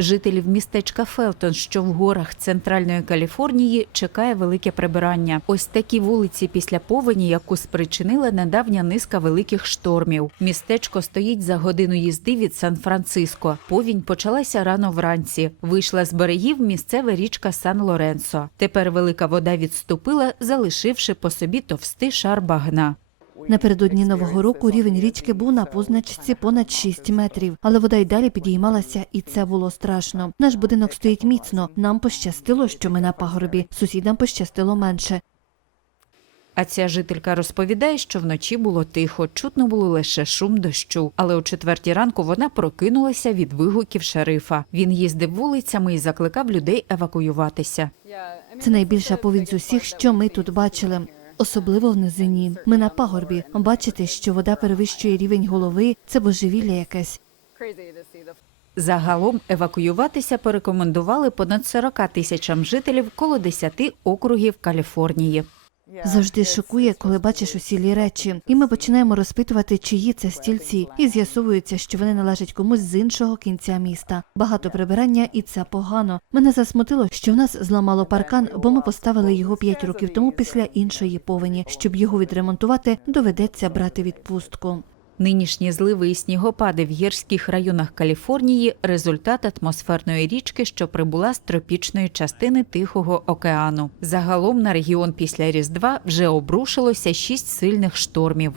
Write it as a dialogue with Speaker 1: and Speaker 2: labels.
Speaker 1: Жителів містечка Фелтон, що в горах центральної Каліфорнії, чекає велике прибирання. Ось такі вулиці після повені, яку спричинила недавня низка великих штормів. Містечко стоїть за годину їзди від Сан-Франциско. Повінь почалася рано вранці. Вийшла з берегів місцева річка Сан-Лоренсо. Тепер велика вода відступила, залишивши по собі товстий шар багна.
Speaker 2: Напередодні нового року рівень річки був на позначці понад 6 метрів, але вода й далі підіймалася, і це було страшно. Наш будинок стоїть міцно. Нам пощастило, що ми на пагорбі. Сусідам пощастило менше.
Speaker 1: А ця жителька розповідає, що вночі було тихо, чутно було лише шум дощу. Але о четвертій ранку вона прокинулася від вигуків шерифа. Він їздив вулицями і закликав людей евакуюватися.
Speaker 2: Це найбільша повінь з усіх, що ми тут бачили. Особливо в низині. Ми на пагорбі. Бачите, що вода перевищує рівень голови. Це божевілля якесь.
Speaker 1: Загалом евакуюватися порекомендували понад 40 тисячам жителів коло 10 округів Каліфорнії.
Speaker 2: Завжди шокує, коли бачиш усілі речі, і ми починаємо розпитувати, чиї це стільці, і з'ясовується, що вони належать комусь з іншого кінця міста. Багато прибирання, і це погано. Мене засмутило, що в нас зламало паркан, бо ми поставили його 5 років тому після іншої повені. Щоб його відремонтувати, доведеться брати відпустку.
Speaker 1: Нинішні зливи і снігопади в гірських районах Каліфорнії результат атмосферної річки, що прибула з тропічної частини Тихого океану. Загалом на регіон після Різдва вже обрушилося шість сильних штормів.